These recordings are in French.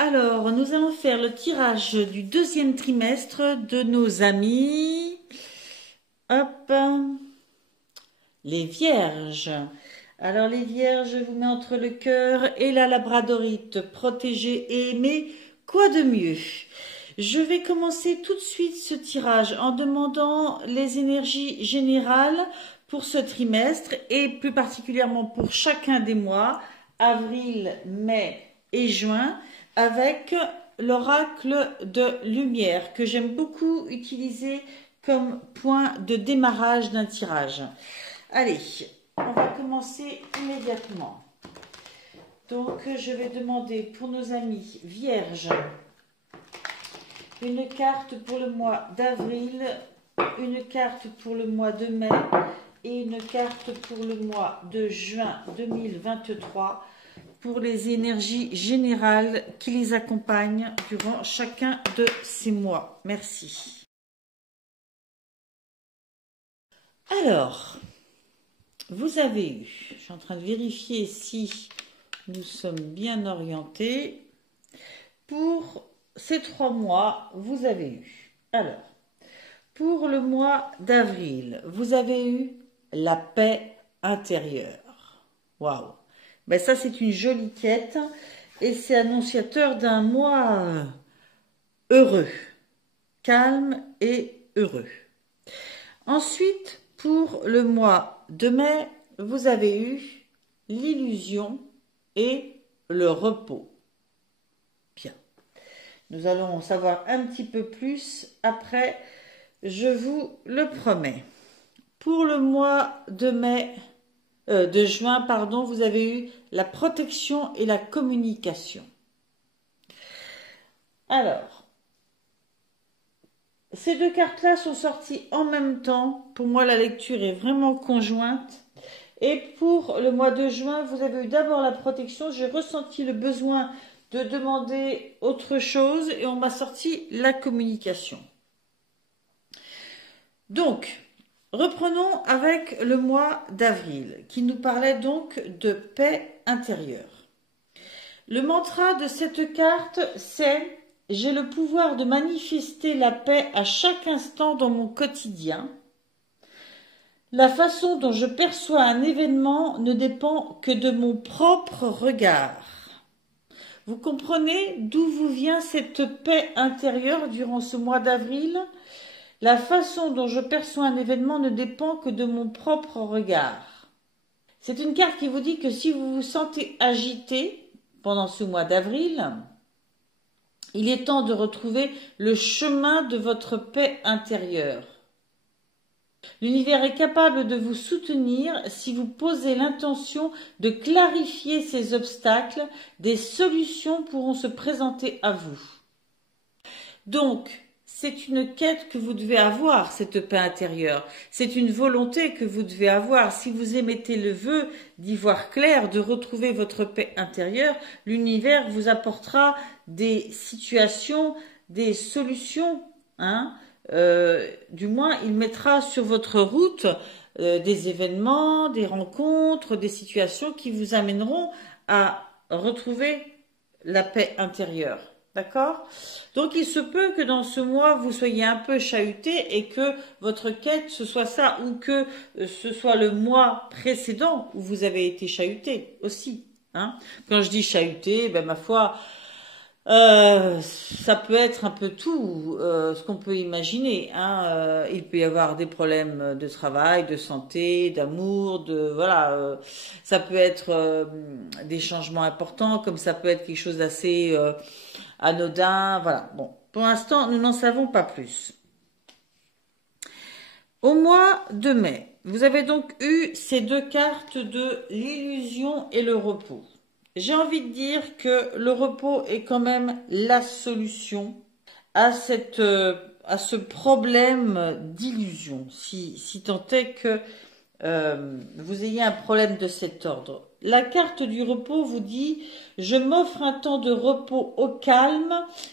Alors, nous allons faire le tirage du deuxième trimestre de nos amis. Hop, les vierges. Alors, les vierges, je vous mets entre le cœur et la labradorite. Protégée et aimée, quoi de mieux? Je vais commencer tout de suite ce tirage en demandant les énergies générales pour ce trimestre et plus particulièrement pour chacun des mois, avril, mai et juin, avec l'oracle de lumière que j'aime beaucoup utiliser comme point de démarrage d'un tirage. Allez, on va commencer immédiatement. Donc, je vais demander pour nos amis vierges une carte pour le mois d'avril, une carte pour le mois de mai et une carte pour le mois de juin 2023 pour les énergies générales qui les accompagnent durant chacun de ces mois. Merci. Alors, vous avez eu, je suis en train de vérifier si nous sommes bien orientés. Pour ces 3 mois, vous avez eu. Alors, pour le mois d'avril, vous avez eu la paix intérieure. Waouh! Ben ça, c'est une jolie quête et c'est annonciateur d'un mois heureux, calme et heureux. Ensuite, pour le mois de mai, vous avez eu l'illusion et le repos. Bien. Nous allons en savoir un petit peu plus après, je vous le promets. Pour le mois de juin, pardon, vous avez eu la protection et la communication. Alors, ces deux cartes-là sont sorties en même temps. Pour moi, la lecture est vraiment conjointe. Et pour le mois de juin, vous avez eu d'abord la protection. J'ai ressenti le besoin de demander autre chose et on m'a sorti la communication. Donc, reprenons avec le mois d'avril, qui nous parlait donc de paix intérieure. Le mantra de cette carte, c'est « J'ai le pouvoir de manifester la paix à chaque instant dans mon quotidien. La façon dont je perçois un événement ne dépend que de mon propre regard. » Vous comprenez d'où vous vient cette paix intérieure durant ce mois d'avril ? La façon dont je perçois un événement ne dépend que de mon propre regard. C'est une carte qui vous dit que si vous vous sentez agité pendant ce mois d'avril, il est temps de retrouver le chemin de votre paix intérieure. L'univers est capable de vous soutenir si vous posez l'intention de clarifier ces obstacles. Des solutions pourront se présenter à vous. Donc, c'est une quête que vous devez avoir, cette paix intérieure. C'est une volonté que vous devez avoir. Si vous émettez le vœu d'y voir clair, de retrouver votre paix intérieure, l'univers vous apportera des situations, des solutions. Du moins, il mettra sur votre route des événements, des rencontres, des situations qui vous amèneront à retrouver la paix intérieure. D'accord? Donc, il se peut que dans ce mois, vous soyez un peu chahuté et que votre quête, ce soit ça, ou que ce soit le mois précédent où vous avez été chahuté aussi. Quand je dis chahuté, ma foi, ça peut être un peu tout ce qu'on peut imaginer. Il peut y avoir des problèmes de travail, de santé, d'amour, ça peut être des changements importants, comme ça peut être quelque chose d'assez anodin. Voilà. Bon, pour l'instant, nous n'en savons pas plus. Au mois de mai, vous avez donc eu ces deux cartes de l'illusion et le repos. J'ai envie de dire que le repos est quand même la solution à ce problème d'illusion, si tant est que vous ayez un problème de cet ordre. La carte du repos vous dit « Je m'offre un temps de repos au calme,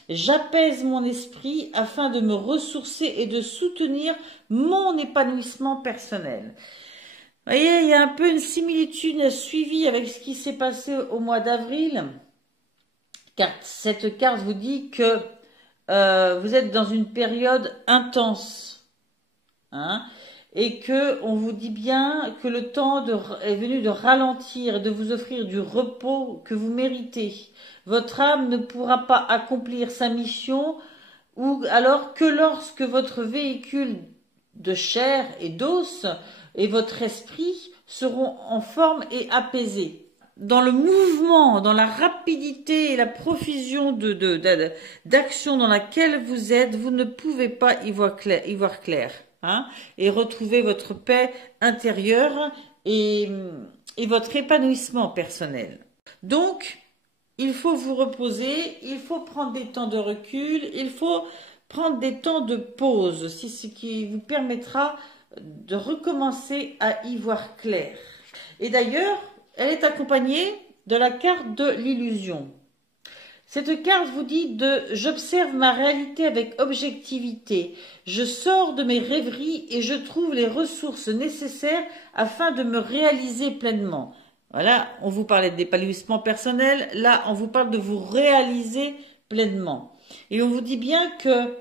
j'apaise mon esprit afin de me ressourcer et de soutenir mon épanouissement personnel. » Vous voyez, il y a un peu une similitude suivie avec ce qui s'est passé au mois d'avril. car cette carte vous dit que vous êtes dans une période intense, hein, et que on vous dit bien que le temps est venu de ralentir et de vous offrir du repos que vous méritez. Votre âme ne pourra pas accomplir sa mission ou alors que lorsque votre véhicule de chair et d'os et votre esprit seront en forme et apaisés. Dans le mouvement, dans la rapidité et la profusion d'action dans laquelle vous êtes, vous ne pouvez pas y voir clair, hein, et retrouver votre paix intérieure et votre épanouissement personnel. Donc, il faut vous reposer, il faut prendre des temps de recul, il faut prendre des temps de pause, c'est ce qui vous permettra de recommencer à y voir clair. Et d'ailleurs, elle est accompagnée de la carte de l'illusion. Cette carte vous dit j'observe ma réalité avec objectivité, je sors de mes rêveries et je trouve les ressources nécessaires afin de me réaliser pleinement. Voilà, on vous parlait d'épanouissement personnel, là on vous parle de vous réaliser pleinement. Et on vous dit bien que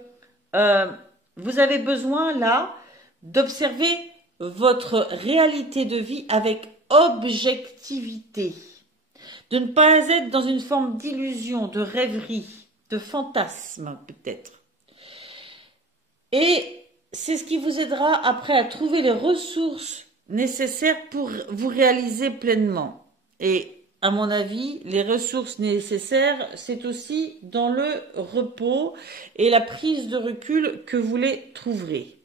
vous avez besoin là d'observer votre réalité de vie avec objectivité, de ne pas être dans une forme d'illusion, de rêverie, de fantasme peut-être. Et c'est ce qui vous aidera après à trouver les ressources nécessaires pour vous réaliser pleinement. Et à mon avis, les ressources nécessaires, c'est aussi dans le repos et la prise de recul que vous les trouverez.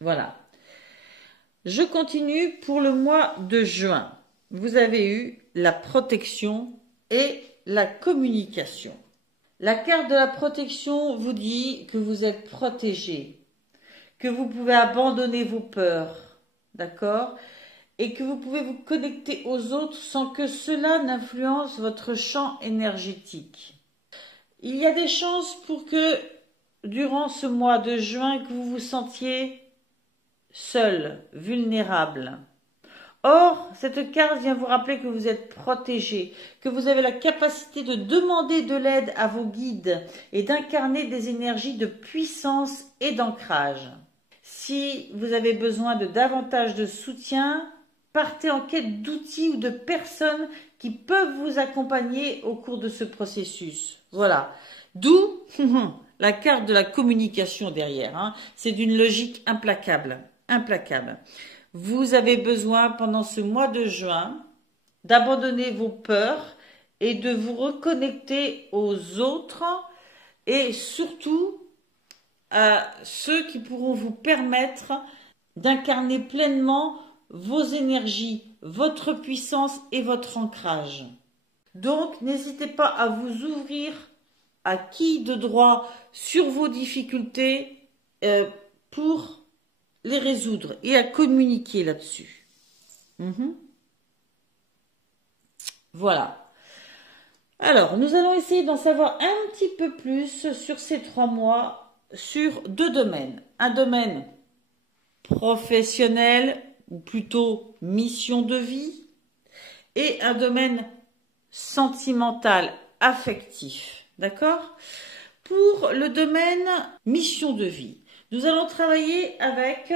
Voilà. Je continue pour le mois de juin. Vous avez eu la protection et la communication. La carte de la protection vous dit que vous êtes protégé, que vous pouvez abandonner vos peurs, d'accord, et que vous pouvez vous connecter aux autres sans que cela n'influence votre champ énergétique. Il y a des chances pour que durant ce mois de juin que vous vous sentiez seul, vulnérable. Or, cette carte vient vous rappeler que vous êtes protégé, que vous avez la capacité de demander de l'aide à vos guides et d'incarner des énergies de puissance et d'ancrage. Si vous avez besoin de davantage de soutien, partez en quête d'outils ou de personnes qui peuvent vous accompagner au cours de ce processus. Voilà. D'où la carte de la communication derrière, hein. C'est d'une logique implacable. Implacable. Vous avez besoin pendant ce mois de juin d'abandonner vos peurs et de vous reconnecter aux autres et surtout à ceux qui pourront vous permettre d'incarner pleinement vos énergies, votre puissance et votre ancrage. Donc, n'hésitez pas à vous ouvrir à qui de droit sur vos difficultés pour les résoudre et à communiquer là-dessus. Voilà. Alors, nous allons essayer d'en savoir un petit peu plus sur ces 3 mois, sur 2 domaines. Un domaine professionnel, ou plutôt mission de vie, et un domaine sentimental, affectif. D'accord? Pour le domaine mission de vie, nous allons travailler avec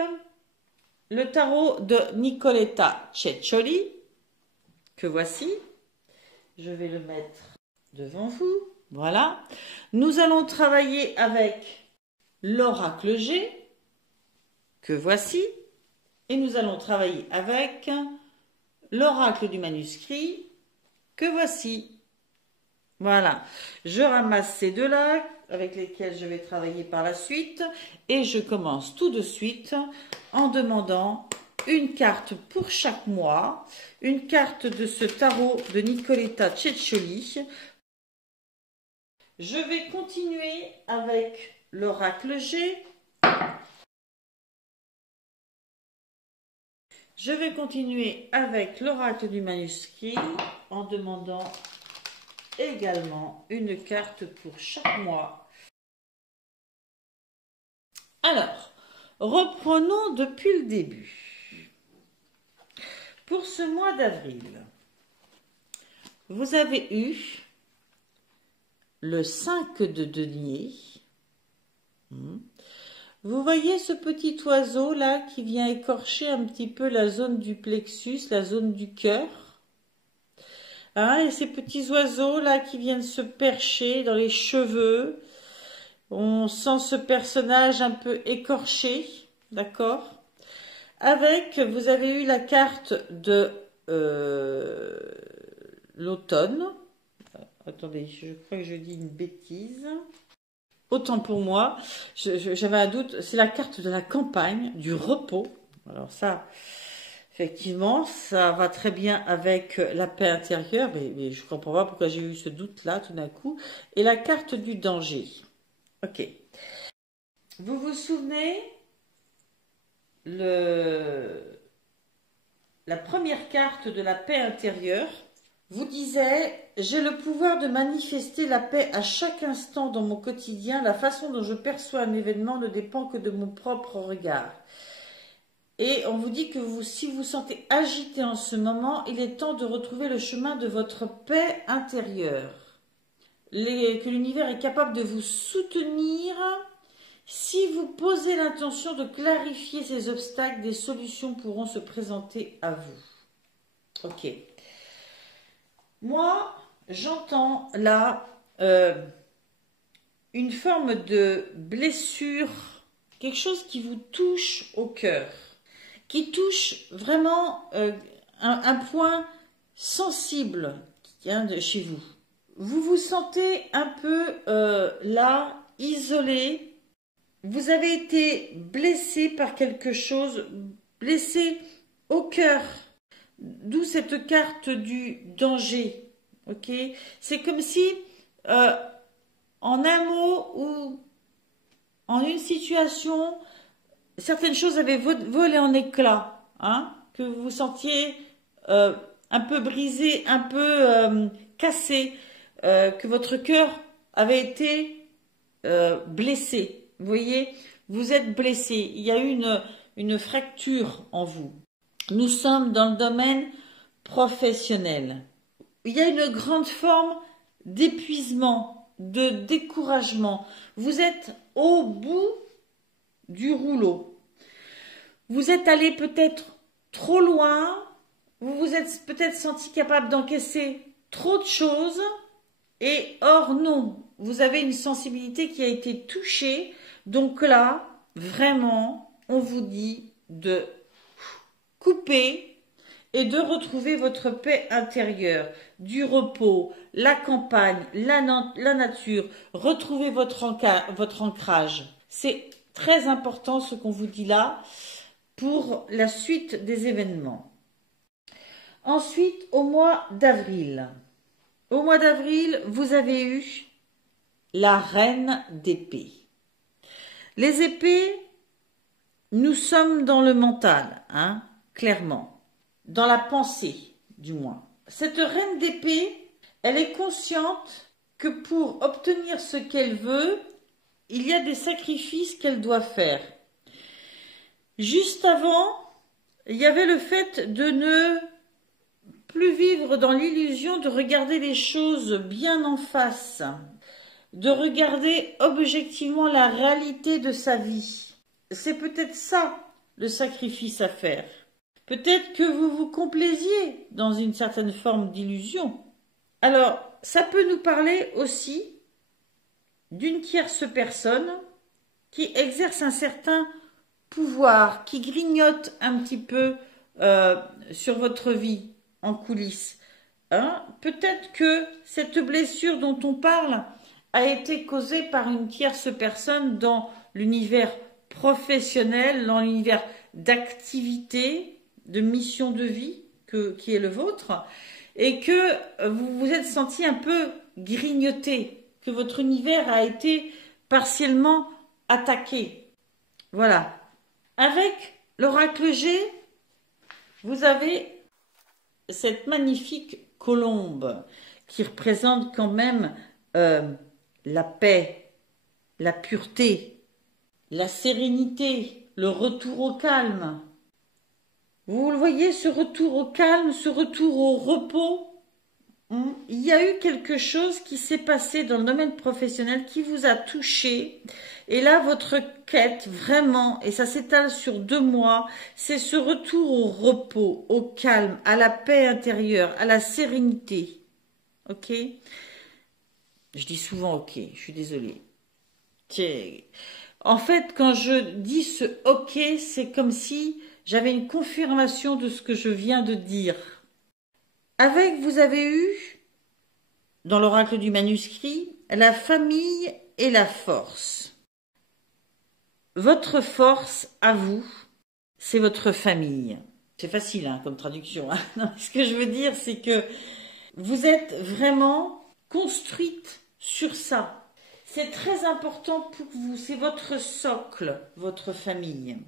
le tarot de Nicoletta Ceccioli, que voici. Je vais le mettre devant vous. Voilà. Nous allons travailler avec l'oracle G, que voici. Et nous allons travailler avec l'oracle du manuscrit, que voici. Voilà. Je ramasse ces deux-là avec lesquels je vais travailler par la suite et je commence tout de suite en demandant une carte pour chaque mois, une carte de ce tarot de Nicoletta Ceccioli. Je vais continuer avec l'oracle G. Je vais continuer avec l'oracle du manuscrit en demandant également une carte pour chaque mois. Alors, reprenons depuis le début. Pour ce mois d'avril, vous avez eu le 5 de denier. Vous voyez ce petit oiseau là qui vient écorcher un petit peu la zone du plexus, la zone du cœur. Hein, et ces petits oiseaux là qui viennent se percher dans les cheveux. On sent ce personnage un peu écorché, d'accord? Avec, vous avez eu la carte de l'automne. Attendez, je crois que je dis une bêtise. Autant pour moi, j'avais un doute. C'est la carte de la campagne, du repos. Alors ça, effectivement, ça va très bien avec la paix intérieure, mais je ne comprends pas pourquoi j'ai eu ce doute-là tout d'un coup. Et la carte du danger. Ok. Vous vous souvenez, la première carte de la paix intérieure vous disait « J'ai le pouvoir de manifester la paix à chaque instant dans mon quotidien. La façon dont je perçois un événement ne dépend que de mon propre regard. » Et on vous dit que si vous vous sentez agité en ce moment, il est temps de retrouver le chemin de votre paix intérieure. Que l'univers est capable de vous soutenir. Si vous posez l'intention de clarifier ces obstacles, des solutions pourront se présenter à vous. Ok. Moi, j'entends là une forme de blessure, quelque chose qui vous touche au cœur, qui touche vraiment un point sensible de chez vous. Vous vous sentez un peu là, isolé. Vous avez été blessé par quelque chose, blessé au cœur. D'où cette carte du danger, ok? C'est comme si, en un mot ou en une situation, certaines choses avaient volé en éclats, hein? Que vous vous sentiez un peu brisé, un peu cassé, que votre cœur avait été blessé. Vous voyez, vous êtes blessé. Il y a eu une fracture en vous. Nous sommes dans le domaine professionnel. Il y a une grande forme d'épuisement, de découragement. Vous êtes au bout du rouleau. Vous êtes allé peut-être trop loin. Vous vous êtes peut-être senti capable d'encaisser trop de choses. Et or non, vous avez une sensibilité qui a été touchée. Donc là, vraiment, on vous dit de couper et de retrouver votre paix intérieure, du repos, la campagne, la nature, retrouver votre ancrage. C'est très important ce qu'on vous dit là pour la suite des événements. Ensuite, au mois d'avril. Au mois d'avril, vous avez eu la reine d'épée. Les épées, nous sommes dans le mental, hein, clairement, dans la pensée, du moins. Cette reine d'épée, elle est consciente que pour obtenir ce qu'elle veut, il y a des sacrifices qu'elle doit faire. Juste avant, il y avait le fait de ne plus vivre dans l'illusion de regarder les choses bien en face, de regarder objectivement la réalité de sa vie. C'est peut-être ça le sacrifice à faire. Peut-être que vous vous complaisiez dans une certaine forme d'illusion. Alors, ça peut nous parler aussi d'une tierce personne qui exerce un certain pouvoir, qui grignote un petit peu sur votre vie en coulisses. Hein? Peut-être que cette blessure dont on parle a été causée par une tierce personne dans l'univers professionnel, dans l'univers d'activité, de mission de vie qui est le vôtre, et que vous vous êtes senti un peu grignoté, que votre univers a été partiellement attaqué. Voilà. Avec l'oracle G, vous avez cette magnifique colombe qui représente quand même la paix, la pureté, la sérénité, le retour au calme. Vous le voyez, ce retour au calme, ce retour au repos, Il y a eu quelque chose qui s'est passé dans le domaine professionnel qui vous a touché. Et là, votre quête, vraiment, et ça s'étale sur 2 mois, c'est ce retour au repos, au calme, à la paix intérieure, à la sérénité. Ok? Je dis souvent ok, je suis désolée. En fait, quand je dis ce ok, c'est comme si j'avais une confirmation de ce que je viens de dire. Avec, vous avez eu, dans l'oracle du manuscrit, la famille et la force. Votre force, à vous, c'est votre famille. C'est facile hein, comme traduction. Hein. Non, ce que je veux dire, c'est que vous êtes vraiment construite sur ça. C'est très important pour vous. C'est votre socle, votre famille.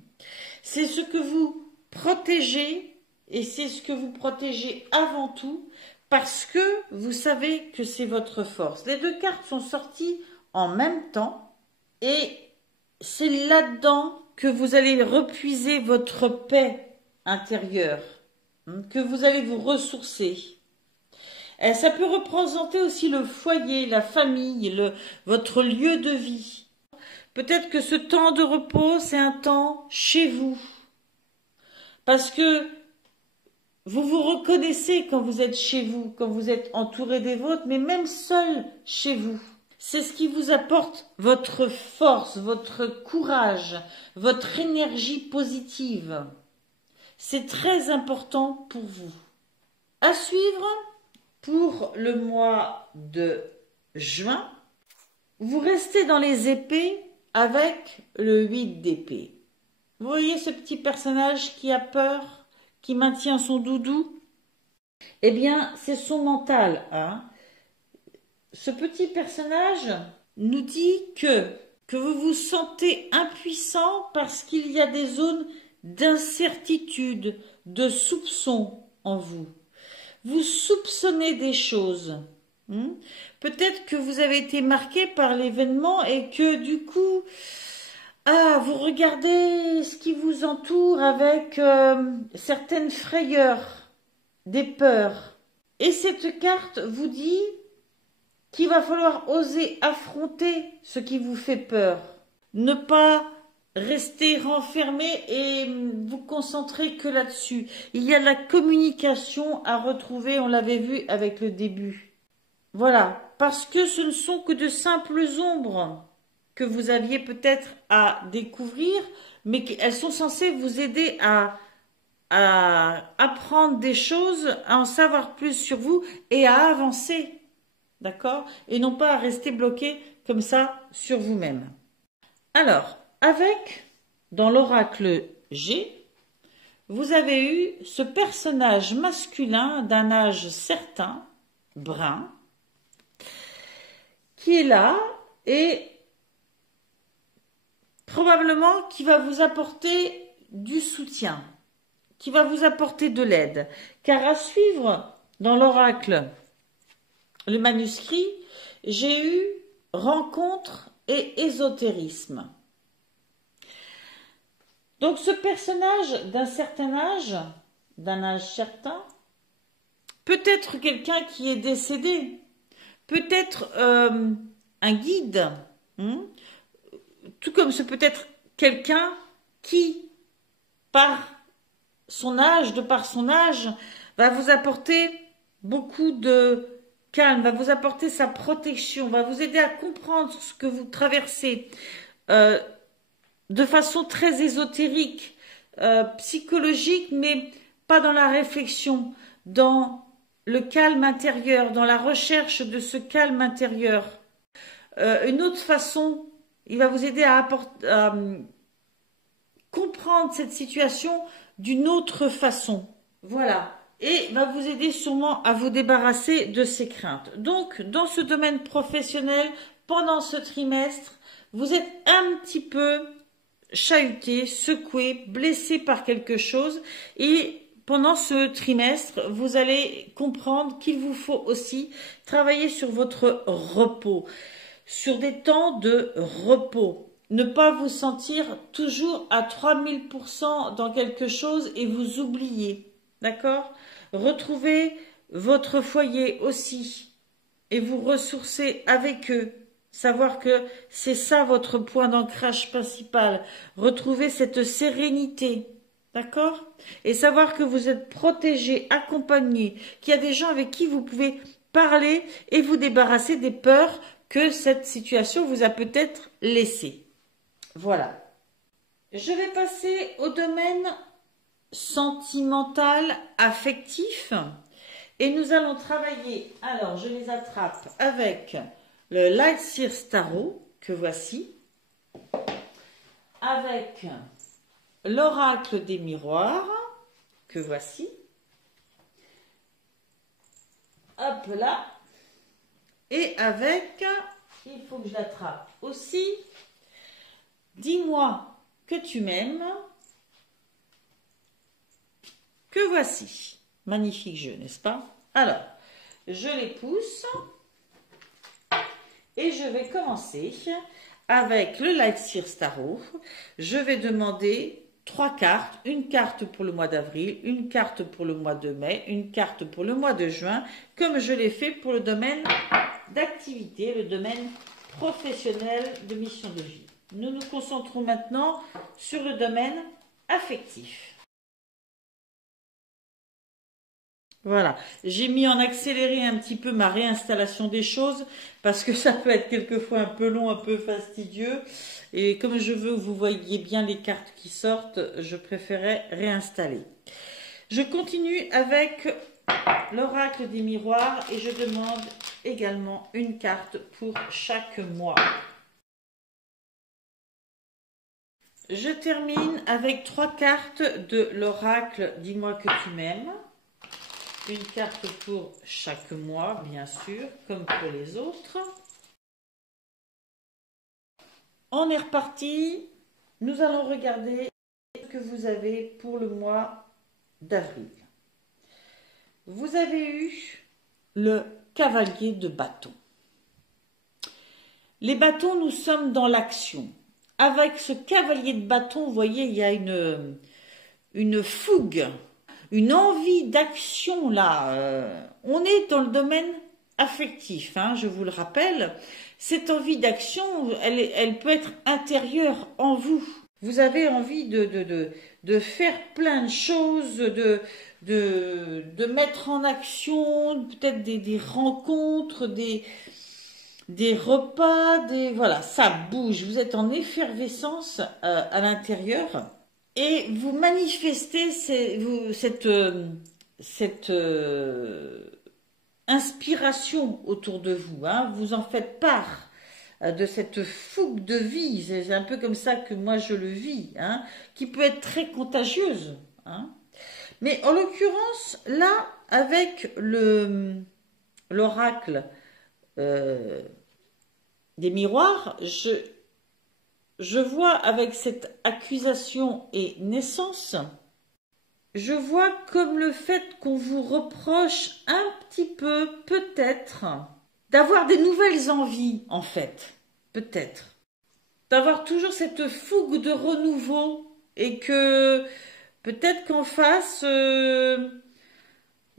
C'est ce que vous protégez et c'est ce que vous protégez avant tout parce que vous savez que c'est votre force. Les 2 cartes sont sorties en même temps et c'est là-dedans que vous allez repuiser votre paix intérieure, que vous allez vous ressourcer. Et ça peut représenter aussi le foyer, la famille, votre lieu de vie. Peut-être que ce temps de repos, c'est un temps chez vous. Parce que vous vous reconnaissez quand vous êtes chez vous, quand vous êtes entouré des vôtres, mais même seul chez vous. C'est ce qui vous apporte votre force, votre courage, votre énergie positive. C'est très important pour vous. À suivre, pour le mois de juin, vous restez dans les épées avec le 8 d'épée. Vous voyez ce petit personnage qui a peur, qui maintient son doudou? Eh bien, c'est son mental. Hein. Ce petit personnage nous dit que vous vous sentez impuissant parce qu'il y a des zones d'incertitude, de soupçon en vous. Vous soupçonnez des choses. Peut-être que vous avez été marqué par l'événement et que du coup, vous regardez ce qui vous entoure avec certaines frayeurs, des peurs. Et cette carte vous dit qu'il va falloir oser affronter ce qui vous fait peur. Ne pas rester renfermé et vous concentrer que là-dessus. Il y a la communication à retrouver, on l'avait vu avec le début. Voilà, parce que ce ne sont que de simples ombres que vous aviez peut-être à découvrir, mais qu'elles sont censées vous aider à apprendre des choses, à en savoir plus sur vous et à avancer. D'accord? Et non pas à rester bloqué comme ça sur vous-même. Alors, dans l'oracle G, vous avez eu ce personnage masculin d'un âge certain, brun, qui est là et probablement qui va vous apporter du soutien, qui va vous apporter de l'aide. Car à suivre dans l'oracle, le manuscrit, j'ai eu rencontre et ésotérisme. Donc ce personnage d'un certain âge, peut-être quelqu'un qui est décédé, peut-être un guide, tout comme ce peut être quelqu'un qui, par son âge, va vous apporter beaucoup de calme, va vous apporter sa protection, va vous aider à comprendre ce que vous traversez de façon très ésotérique, psychologique, mais pas dans la réflexion, dans le calme intérieur, dans la recherche de ce calme intérieur. Une autre façon, il va vous aider à comprendre cette situation d'une autre façon. Voilà. Et va vous aider sûrement à vous débarrasser de ces craintes. Donc, dans ce domaine professionnel, pendant ce trimestre, vous êtes un petit peu chahuté, secoué, blessé par quelque chose. Et pendant ce trimestre, vous allez comprendre qu'il vous faut aussi travailler sur votre repos, sur des temps de repos. Ne pas vous sentir toujours à 3000% dans quelque chose et vous oublier. D'accord? Retrouvez votre foyer aussi et vous ressourcer avec eux. Savoir que c'est ça votre point d'ancrage principal. Retrouver cette sérénité. D'accord? Et savoir que vous êtes protégé, accompagné, qu'il y a des gens avec qui vous pouvez parler et vous débarrasser des peurs que cette situation vous a peut-être laissées. Voilà. Je vais passer au domaine sentimental, affectif. Et nous allons travailler, alors je les attrape avec le Light Seer Tarot, que voici, avec l'oracle des miroirs, que voici, hop là, et avec, il faut que je l'attrape aussi, dis-moi que tu m'aimes, que voici. Magnifique jeu, n'est-ce pas? Alors, je les pousse et je vais commencer avec le Light Seer Tarot. Je vais demander 3 cartes, une carte pour le mois d'avril, une carte pour le mois de mai, une carte pour le mois de juin, comme je l'ai fait pour le domaine d'activité, le domaine professionnel de mission de vie. Nous nous concentrons maintenant sur le domaine affectif. Voilà, j'ai mis en accéléré un petit peu ma réinstallation des choses parce que ça peut être quelquefois un peu long, un peu fastidieux. Et comme je veux que vous voyez bien les cartes qui sortent, je préférais réinstaller. Je continue avec l'oracle des miroirs et je demande également une carte pour chaque mois. Je termine avec 3 cartes de l'oracle Dis-moi que tu m'aimes. Une carte pour chaque mois, bien sûr, comme pour les autres. On est reparti. Nous allons regarder ce que vous avez pour le mois d'avril. Vous avez eu le cavalier de bâton. Les bâtons, nous sommes dans l'action. Avec ce cavalier de bâton, vous voyez, il y a une fougue, une envie d'action là. On est dans le domaine affectif, hein, je vous le rappelle. Cette envie d'action, elle peut être intérieure en vous. Vous avez envie de faire plein de choses, de mettre en action peut-être des rencontres, des repas, voilà, ça bouge. Vous êtes en effervescence à l'intérieur. Et vous manifestez cette inspiration autour de vous. Hein. Vous en faites part de cette fougue de vie. C'est un peu comme ça que moi je le vis, hein, qui peut être très contagieuse. Hein. Mais en l'occurrence, là, avec l'oracle des miroirs, je vois avec cette accusation et naissance, je vois comme le fait qu'on vous reproche un petit peu, peut-être, d'avoir des nouvelles envies, en fait, peut-être. D'avoir toujours cette fougue de renouveau et que peut-être qu'en face,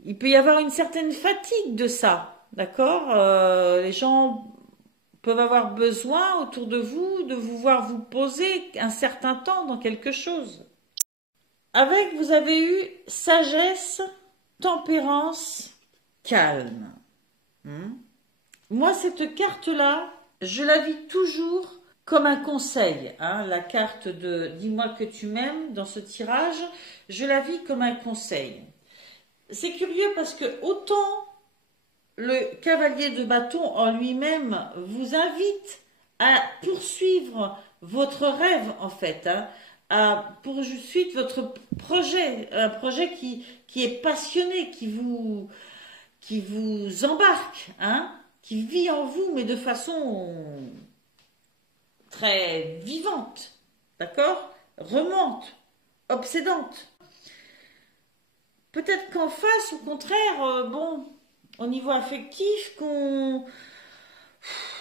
il peut y avoir une certaine fatigue de ça, d'accord? Les gens peuvent avoir besoin autour de vous voir vous poser un certain temps dans quelque chose. Avec, vous avez eu sagesse, tempérance, calme. Moi, cette carte-là, je la vis toujours comme un conseil. Hein. La carte de « Dis-moi que tu m'aimes » dans ce tirage, je la vis comme un conseil. C'est curieux parce que autant le cavalier de bâton en lui-même vous invite à poursuivre votre rêve, en fait, hein, à poursuivre votre projet, un projet qui est passionné, qui vous embarque, hein, qui vit en vous, mais de façon très vivante, d'accord, remonte, obsédante. Peut-être qu'en face, au contraire, bon, au niveau affectif, on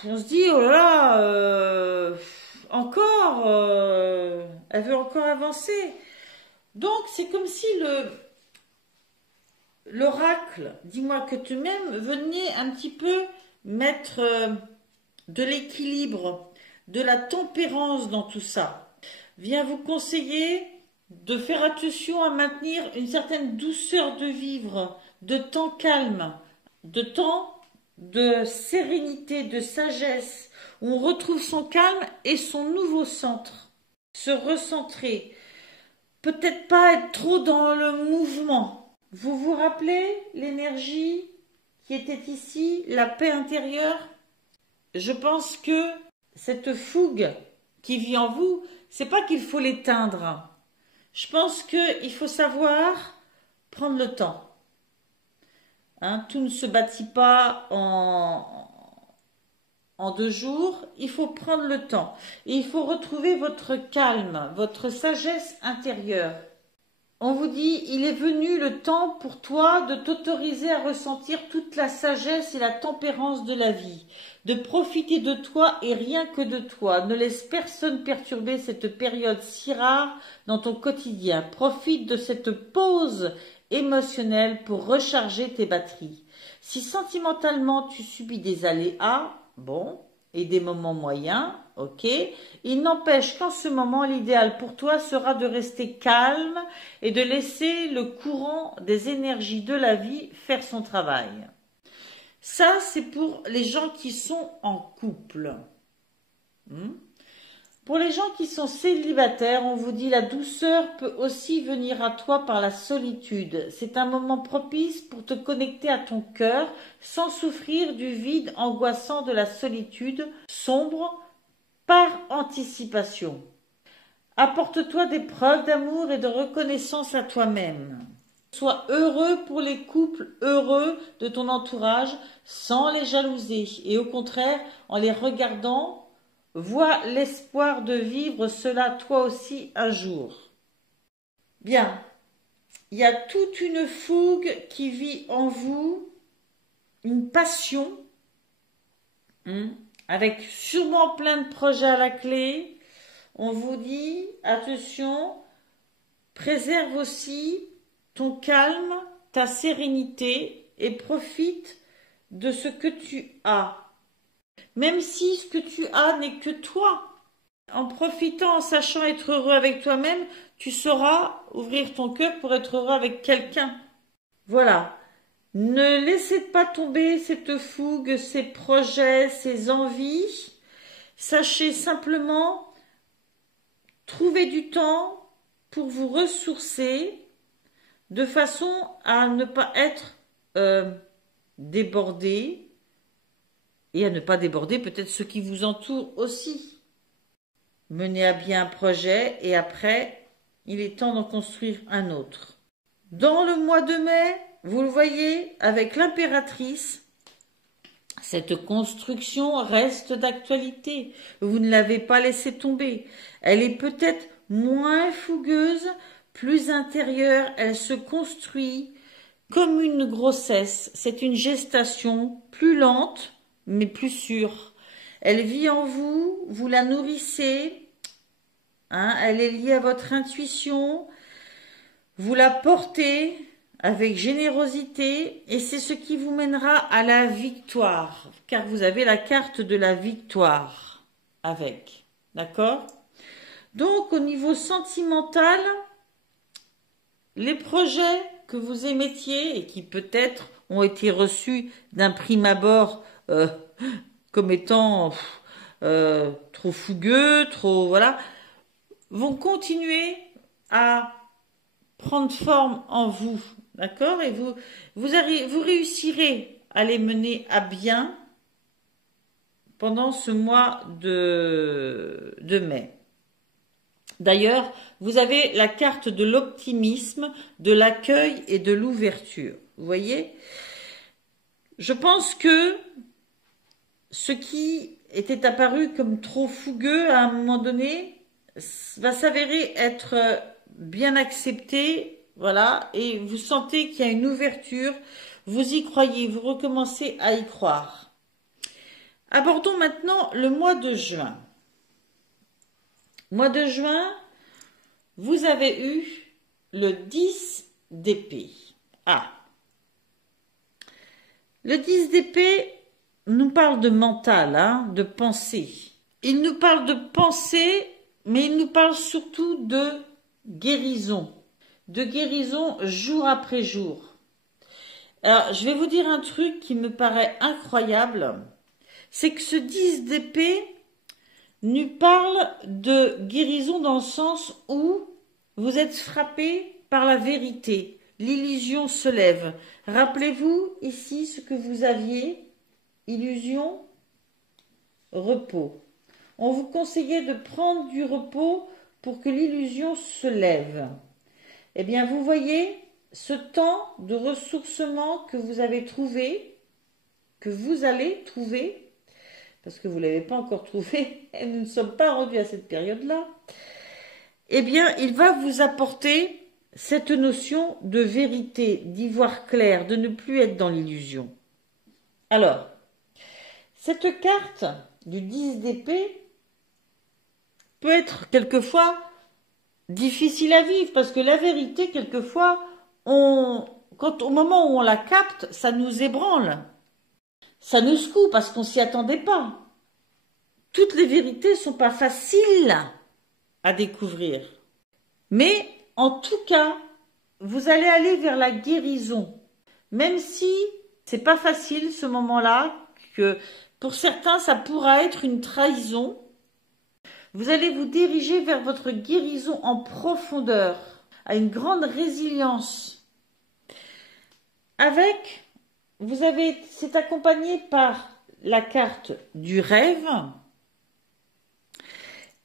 se dit, oh là là, encore, elle veut encore avancer. Donc, c'est comme si l'oracle, dis-moi que tu m'aimes, venez un petit peu mettre de l'équilibre, de la tempérance dans tout ça. Viens vous conseiller de faire attention à maintenir une certaine douceur de vivre, de temps calme, de temps de sérénité, de sagesse, où on retrouve son calme et son nouveau centre. Se recentrer, peut-être pas être trop dans le mouvement. Vous vous rappelez l'énergie qui était ici, la paix intérieure? Je pense que cette fougue qui vit en vous, c'est pas qu'il faut l'éteindre. Je pense qu'il faut savoir prendre le temps. Hein, tout ne se bâtit pas en 2 jours. Il faut prendre le temps. Et il faut retrouver votre calme, votre sagesse intérieure. On vous dit, il est venu le temps pour toi de t'autoriser à ressentir toute la sagesse et la tempérance de la vie, de profiter de toi et rien que de toi. Ne laisse personne perturber cette période si rare dans ton quotidien. Profite de cette pause émotionnelle pour recharger tes batteries. Si sentimentalement tu subis des aléas, bon, et des moments moyens, ok, il n'empêche qu'en ce moment, l'idéal pour toi sera de rester calme et de laisser le courant des énergies de la vie faire son travail. Ça, c'est pour les gens qui sont en couple. Pour les gens qui sont célibataires, on vous dit la douceur peut aussi venir à toi par la solitude. C'est un moment propice pour te connecter à ton cœur sans souffrir du vide angoissant de la solitude sombre par anticipation. Apporte-toi des preuves d'amour et de reconnaissance à toi-même. Sois heureux pour les couples heureux de ton entourage sans les jalouser et au contraire en les regardant. Vois l'espoir de vivre cela toi aussi un jour. Bien, il y a toute une fougue qui vit en vous, une passion, avec sûrement plein de projets à la clé. On vous dit, attention, préserve aussi ton calme, ta sérénité et profite de ce que tu as. Même si ce que tu as n'est que toi. En profitant, en sachant être heureux avec toi-même, tu sauras ouvrir ton cœur pour être heureux avec quelqu'un. Voilà. Ne laissez pas tomber cette fougue, ces projets, ces envies. Sachez simplement trouver du temps pour vous ressourcer de façon à ne pas être débordé et à ne pas déborder peut-être ceux qui vous entourent aussi. Menez à bien un projet et après, il est temps d'en construire un autre. Dans le mois de mai, vous le voyez, avec l'impératrice, cette construction reste d'actualité. Vous ne l'avez pas laissée tomber. Elle est peut-être moins fougueuse, plus intérieure. Elle se construit comme une grossesse. C'est une gestation plus lente, mais plus sûre. Elle vit en vous, vous la nourrissez, elle est liée à votre intuition, vous la portez avec générosité et c'est ce qui vous mènera à la victoire, car vous avez la carte de la victoire avec, d'accord? Donc au niveau sentimental, les projets que vous émettiez et qui peut-être ont été reçus d'un prime abord comme étant trop fougueux, trop voilà, vont continuer à prendre forme en vous, d'accord? Et vous réussirez à les mener à bien pendant ce mois de mai. D'ailleurs, vous avez la carte de l'optimisme, de l'accueil et de l'ouverture. Vous voyez? Je pense que ce qui était apparu comme trop fougueux à un moment donné va s'avérer être bien accepté, voilà, et vous sentez qu'il y a une ouverture, vous y croyez, vous recommencez à y croire. Abordons maintenant le mois de juin. Mois de juin, vous avez eu le 10 d'épée. Ah, Le 10 d'épée nous parle de mental, hein, de pensée. Il nous parle de pensée, mais il nous parle surtout de guérison jour après jour. Alors, je vais vous dire un truc qui me paraît incroyable, c'est que ce 10 d'épée nous parle de guérison dans le sens où vous êtes frappé par la vérité. L'illusion se lève. Rappelez-vous ici ce que vous aviez. Illusion, repos. On vous conseillait de prendre du repos pour que l'illusion se lève. Eh bien, vous voyez, ce temps de ressourcement que vous avez trouvé, que vous allez trouver, parce que vous ne l'avez pas encore trouvé, et nous ne sommes pas rendus à cette période-là, eh bien, il va vous apporter cette notion de vérité, d'y voir clair, de ne plus être dans l'illusion. Alors, cette carte du 10 d'épée peut être quelquefois difficile à vivre, parce que la vérité, quelquefois, au moment où on la capte, ça nous ébranle. Ça nous secoue parce qu'on s'y attendait pas. Toutes les vérités ne sont pas faciles à découvrir. Mais, en tout cas, vous allez aller vers la guérison. Même si c'est pas facile ce moment-là, que pour certains, ça pourra être une trahison. Vous allez vous diriger vers votre guérison en profondeur, à une grande résilience. C'est accompagné par la carte du rêve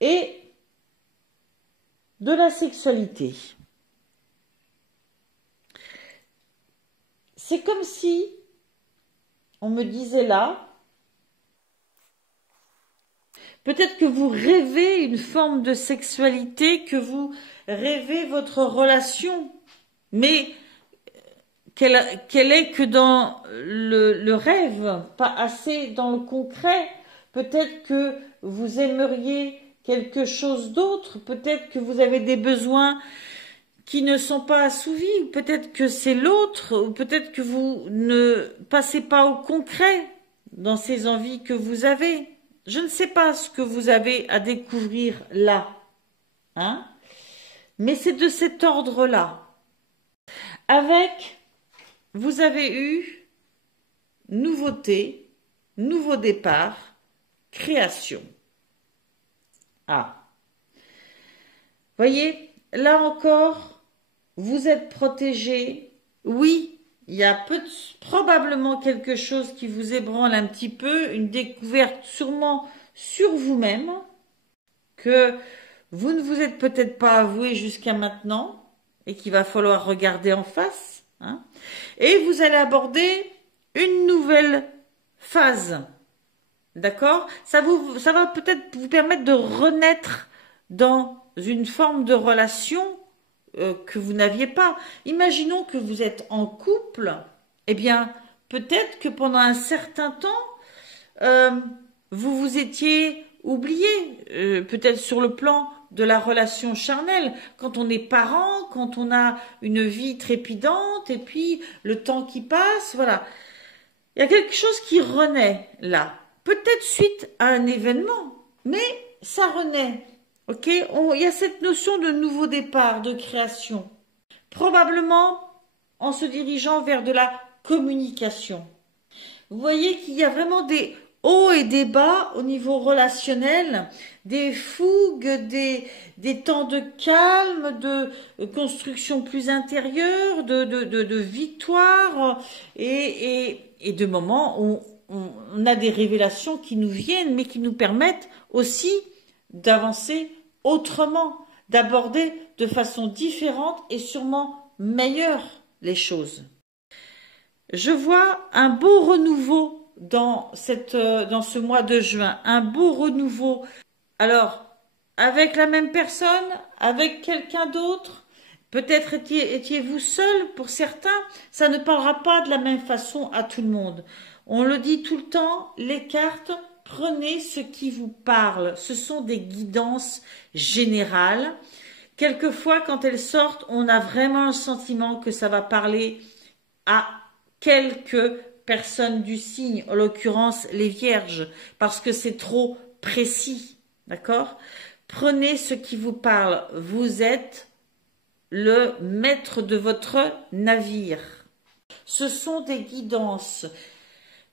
et de la sexualité. C'est comme si on me disait là, peut-être que vous rêvez une forme de sexualité, que vous rêvez votre relation, mais qu'elle est que dans le rêve, pas assez dans le concret. Peut-être que vous aimeriez quelque chose d'autre, peut-être que vous avez des besoins qui ne sont pas assouvis, peut-être que c'est l'autre, ou peut-être que vous ne passez pas au concret dans ces envies que vous avez. Je ne sais pas ce que vous avez à découvrir là, hein, mais c'est de cet ordre-là. Vous avez eu nouveauté, nouveau départ, création. Ah, voyez, là encore, vous êtes protégé. Oui, il y a probablement quelque chose qui vous ébranle un petit peu, une découverte sûrement sur vous-même, que vous ne vous êtes peut-être pas avoué jusqu'à maintenant et qu'il va falloir regarder en face. Hein, et vous allez aborder une nouvelle phase. D'accord ? Ça va peut-être vous permettre de renaître dans une forme de relation que vous n'aviez pas. Imaginons que vous êtes en couple, eh bien, peut-être que pendant un certain temps, vous vous étiez oublié, peut-être sur le plan de la relation charnelle, quand on est parent, quand on a une vie trépidante, et puis le temps qui passe, voilà. Il y a quelque chose qui renaît là, peut-être suite à un événement, mais ça renaît. Ok, il y a cette notion de nouveau départ, de création. Probablement en se dirigeant vers de la communication. Vous voyez qu'il y a vraiment des hauts et des bas au niveau relationnel, des fougues, des temps de calme, de construction plus intérieure, de victoire et de moments où on a des révélations qui nous viennent, mais qui nous permettent aussi d'avancer autrement, d'aborder de façon différente et sûrement meilleure les choses. Je vois un beau renouveau dans ce mois de juin, un beau renouveau. Alors, avec la même personne, avec quelqu'un d'autre, peut-être étiez-vous seul pour certains, ça ne parlera pas de la même façon à tout le monde. On le dit tout le temps, les cartes, prenez ce qui vous parle. Ce sont des guidances générales. Quelquefois, quand elles sortent, on a vraiment le sentiment que ça va parler à quelques personnes du signe, en l'occurrence les vierges, parce que c'est trop précis, d'accord? Prenez ce qui vous parle. Vous êtes le maître de votre navire. Ce sont des guidances.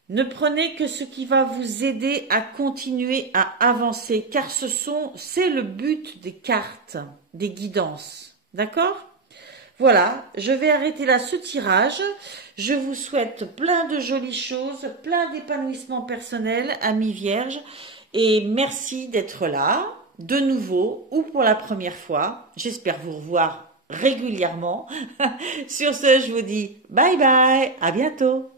Ne prenez que ce qui va vous aider à continuer à avancer, car c'est le but des cartes, des guidances. D'accord? Voilà, je vais arrêter là ce tirage. Je vous souhaite plein de jolies choses, plein d'épanouissement personnel, amis vierges, et merci d'être là, de nouveau, ou pour la première fois. J'espère vous revoir régulièrement. Sur ce, je vous dis bye bye, à bientôt.